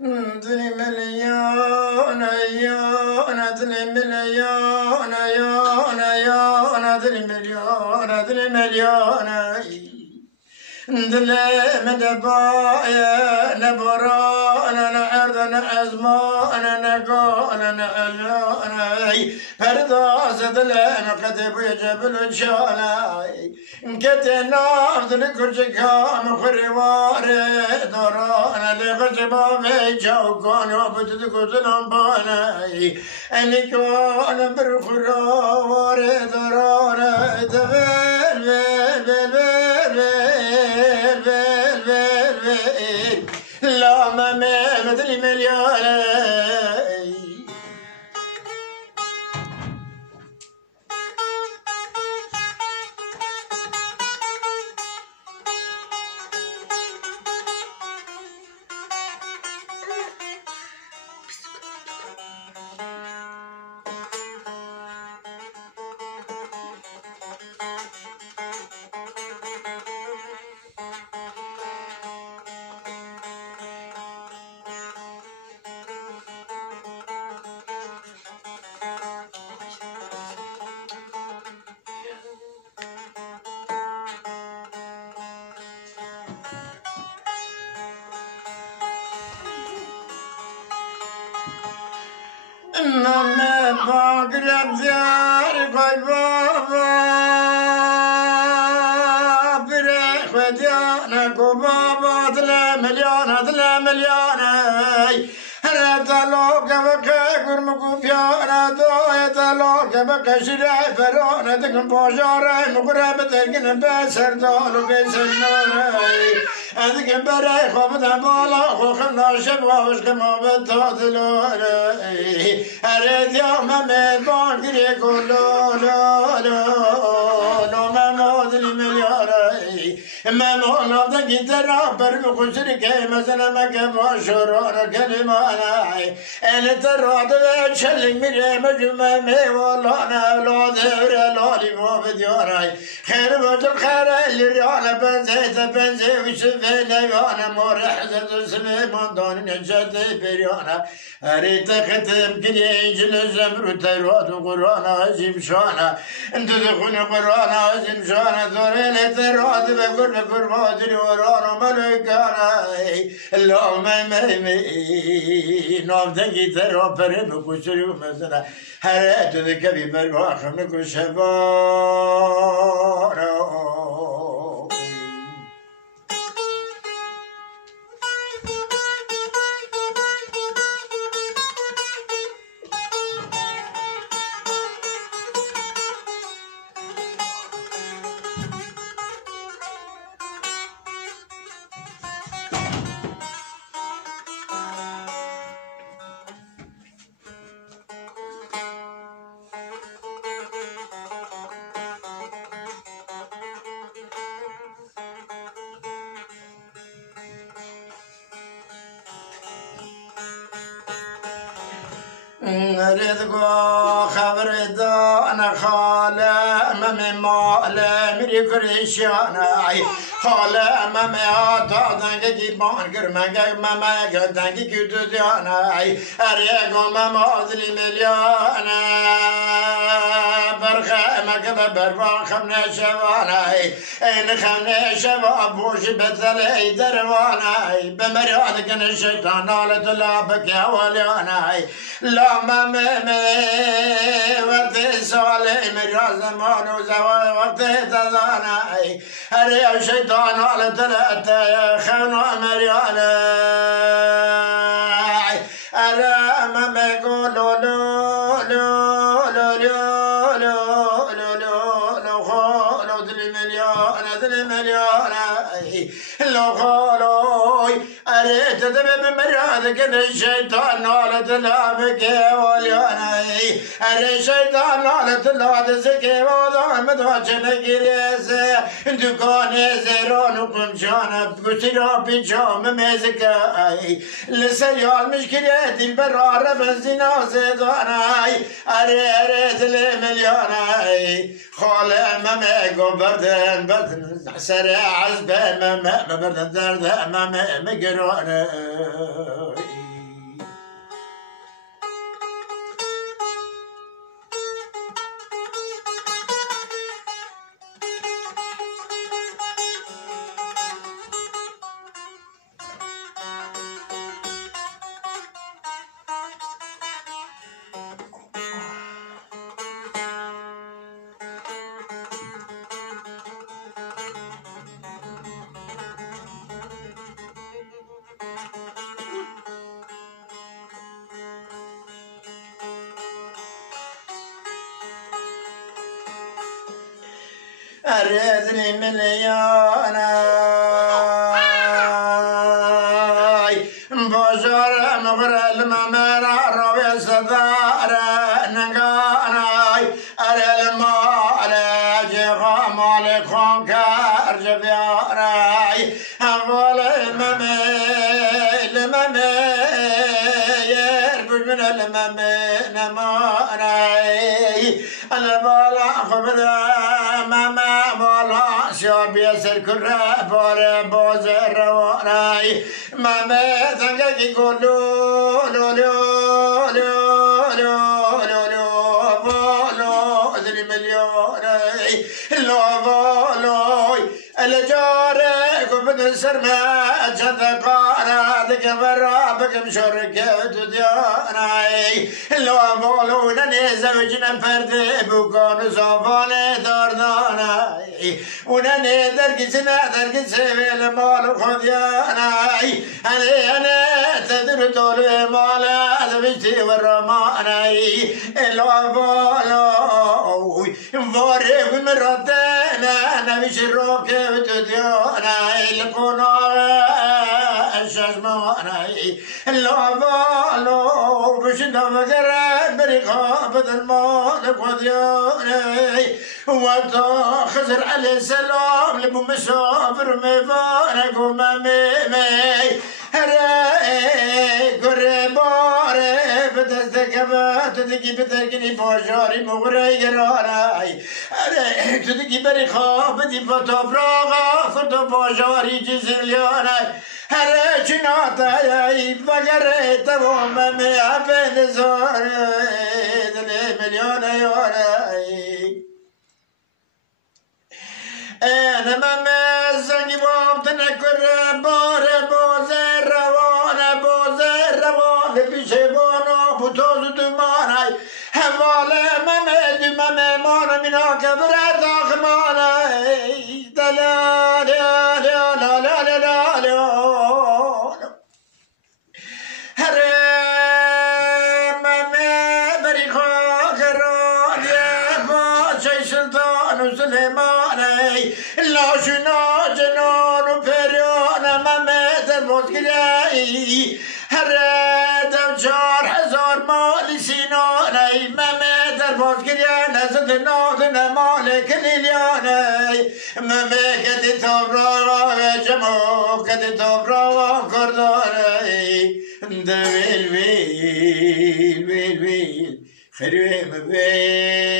دلي مليون يون دلي مليون يون يون دلي مليون دلي مليون دلي مدبايا نبرانا نعرض نعزمان نقول نعلون فرداس دلنا كتب يجبل شالاي كتنا دل كرجكا مخربار درانا لغجبا ميجاو كان يوبد كتنا باناي اني كان برخرار درانا دبل لا ما مدري مليون نام باقرب زار قلبا بريخ وديانا قبابا دلا مليون هرتلوك بكا قرمكو فيانا دويتلوك بكا شراي فرونا دكن بوشاري مقرب تلقن بسر دولو بسر نوري أذكن بريخ ومدن بالا خوخنا شبوا وشكما بتاتلوري هرت يوم من باقري كلو لو ممودلي ملياري ممونا دكن ترى برمو خشركي مثلا مكما شرور كلمانا أنا ترى دشل مري مجمع والله أولاد ورلالي ما بدياراي خير بجر خير اللي بنزي وشفنا وانا مرح زد سليمان دان نجد بريانا أريد ختم كلي إنجيل زمر ترواد وقرآن عظيم شانا أنت تكون قرآن عظيم شانا ذريل ترواد بقول قربات الوران ملكانا اللهم نام تجي ترى فرم كشري مثلا هرات ذكبي برواخ نكشفارا رزقو خبر دانا خالة ممي مالا مري كريشانا خالة ممي آتا دنگي جيبان كرمانگا ممي دنگي كتو ديانا أريقو مما أزلي مليانا برخة مكبه بربان خمنا شوانا إن خمنا شوا بوش بثلي دروانا بمرياد كن الشيطان نالت لابك يا وليانا لا ممي وقت سوالي مريا زمان وزوال وقت تزانا أري الشيطان على ثلاثة خنا مريانا أرى ممي قولوا لو لو لو لو لو لو لو لو خالو دل مليون لو خالو أريد تدب مرادك الشيطان على تلابك وليانا أري الشيطان على تلاد سكي وضع مدوشن كريس دكان زيران وقمشان بكتيرا بيجام مزكاي لسريال مشكلة البرارة بنزينا زيداناي أري دل مليوناي خالة مميقو بردن سريع عزبان مبردن درد مميق مقروناي أريدني مليوناي بوزار مغرى الممرى روي صدار نقاناي أرى المال جغى مالكم كارج بياراي أقول يربج من نماناي البالا خبذا ماما بالا شاب يسر كرة بار بوزر رواناي ماما تنقى يقولوا لو لو لو لو لو لو بولو ذري مليوناي لو بولوي الجارة كفن السرماء جذقانا ذكبر بكم شركة دياناي لو بولونا نزوجنا فرد بكون صوفاني درداناي ونني درقسنا درقسي المال خذياناي أنا تدر طول مالا ذبشتي والرماناي لو بولوي فوري من ردنا نبيش الروكي وتدياناي لكونا الشجماناي لو بولو بشنا مقرب بريقا بدل مالك ودياناي وانتو خزر عليه السلام لبو مسافر مفارق ومامي هراي قرباري فتستكبات تدقي بترقني بوشاري مغري قراراي هراي تدقي بريقا بدي فتفراغا فتو بوشاري جزلياناي هراي شناتاي فقري تبومامي عبين زوري دلي مليون يوناي أنا ما مزني وابتنا كل بار بوزر روان بيشبانو بتوز دماناي حواله ما مان منا كبرت أخماناي دلا لا لا لا لا لا لا هرم ما بريخا كراد يا باشا سلطان سليماني لا شنا جنان فريان ممت المسكري هرد 4000 مال سيناني ممت المسكري نزد ناظن مالك للياني ممكت تبرا جمو كت تبرا كرداني دويل ويل ويل ويل خريم ويل